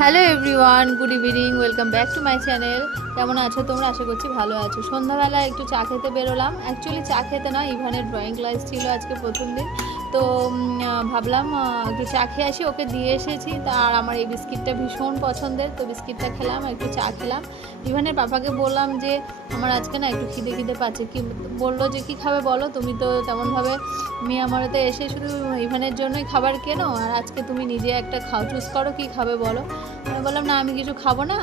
Hello everyone, good evening, welcome back to my channel. কেমন আছো তোমরা? আশা করছি ভালো আছো। সন্ধ্যাবেলা একটু চা খেতে বেরোলাম। অ্যাকচুয়ালি চা খেতে না, ইভানের ড্রয়িং ক্লাস ছিল আজকে প্রথম দিন। তো ভাবলাম একটু চা খেয়ে আসি, ওকে দিয়ে এসেছি। আর আমার এই বিস্কিটটা ভীষণ পছন্দের, তো বিস্কিটটা খেলাম, একটু চা খেলাম। ইভানের পাপাকে বললাম যে আমার আজকে না একটু খিদে খিদে পাচ্ছে। কি বললো যে কী খাবে বলো, তুমি তো তেমনভাবে মিয়ামারাতে এসে শুধু ইভানের জন্যই খাবার কেনো, আর আজকে তুমি নিজে একটা খাও, চুজ করো কী খাবে বলো। আমি বললাম না, আমি কিছু খাবো না।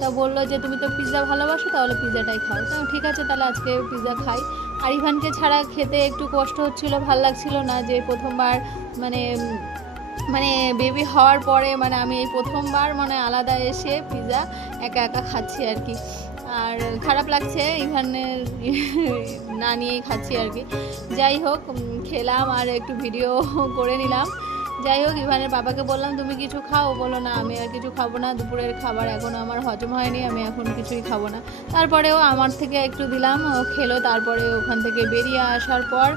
তা বললো যে তুমি তো পিৎজা ভালোবাসো, তাহলে পিৎজাটাই খাও। তো ঠিক আছে, তাহলে আজকে পিৎজা খাই। আর ইভানকে ছাড়া খেতে একটু কষ্ট হচ্ছিলো, ভাল লাগছিল না যে প্রথমবার মানে মানে বেবি হওয়ার পরে মানে আমি এই প্রথমবার মানে আলাদা এসে পিৎজা একা একা খাচ্ছি আর কি। আর খারাপ লাগছে, ইভানের না নিয়েই খাচ্ছি আর কি। যাই হোক, খেলাম আর একটু ভিডিও করে নিলাম। যাই হোক, ইভানের বাবাকে বললাম তুমি কিছু খাও, বলো না আমি আর কিছু খাবো না, দুপুরের খাবার এখনও আমার হজম হয়নি, আমি এখন কিছুই খাবো না। তারপরেও আমার থেকে একটু দিলাম, ও খেলো। তারপরে ওখান থেকে বেরিয়ে আসার পর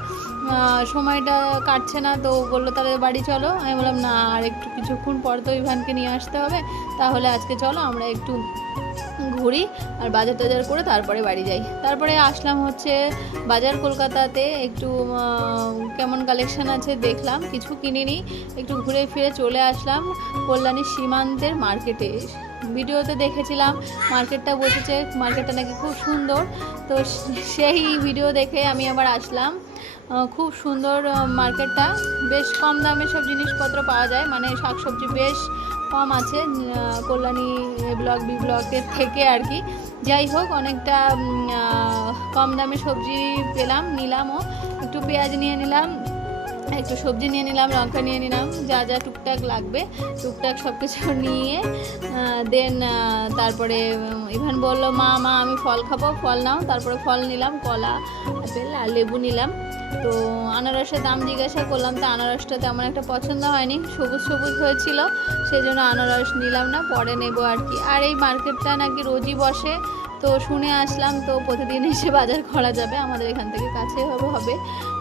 সময়টা কাটছে না, তো বললো তাহলে বাড়ি চলো। আমি বললাম না, আর একটু কিছুক্ষণ পর তো ইভানকে নিয়ে আসতে হবে, তাহলে আজকে চলো আমরা একটু ঘুরি আর বাজার টাজার করে তারপরে বাড়ি যাই। তারপরে আসলাম হচ্ছে বাজার কলকাতাতে, একটু কেমন কালেকশান আছে দেখলাম, কিছু কিনিনি, একটু ঘুরে ফিরে চলে আসলাম কল্যাণী সীমান্তের মার্কেটে। ভিডিওতে দেখেছিলাম মার্কেটটা বসেছে, মার্কেটটা নাকি খুব সুন্দর, তো সেই ভিডিও দেখে আমি আবার আসলাম। খুব সুন্দর মার্কেটটা, বেশ কম দামে সব জিনিসপত্র পাওয়া যায়, মানে শাকসবজি বেশ কম আছে কল্যাণী ব্লক বি ব্লকের থেকে আর কি। যাই হোক, অনেকটা কম দামে সবজি পেলাম, নিলামও। একটু পেঁয়াজ নিয়ে নিলাম, একটু সবজি নিয়ে নিলাম, লঙ্কা নিয়ে নিলাম, যা যা টুকটাক লাগবে টুকটাক সব কিছু নিয়ে দেন তারপরে ইভান বললো মা আমি ফল খাবো, ফল নাও। তারপরে ফল নিলাম, কলা, আপেল আর লেবু নিলাম। তো আনারসের দাম জিজ্ঞাসা করলাম, তো আনারসটা তেমন একটা পছন্দ হয়নি, সবুজ সবুজ হয়েছিল, সেই জন্য আনারস নিলাম না, পরে নেবো আর কি। আর এই মার্কেটটা নাকি রোজই বসে, তো শুনে আসলাম, তো প্রতিদিন এসে বাজার করা যাবে, আমাদের এখান থেকে কাছে হবে,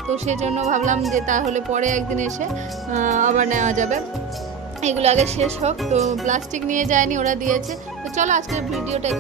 তো সেই জন্য ভাবলাম যে তাহলে পরে একদিন এসে আবার নেওয়া যাবে। এগুলো আগে শেষ হোক। তো প্লাস্টিক নিয়ে যায়নি, ওরা দিয়েছে। তো চলো আজকের ভিডিওটা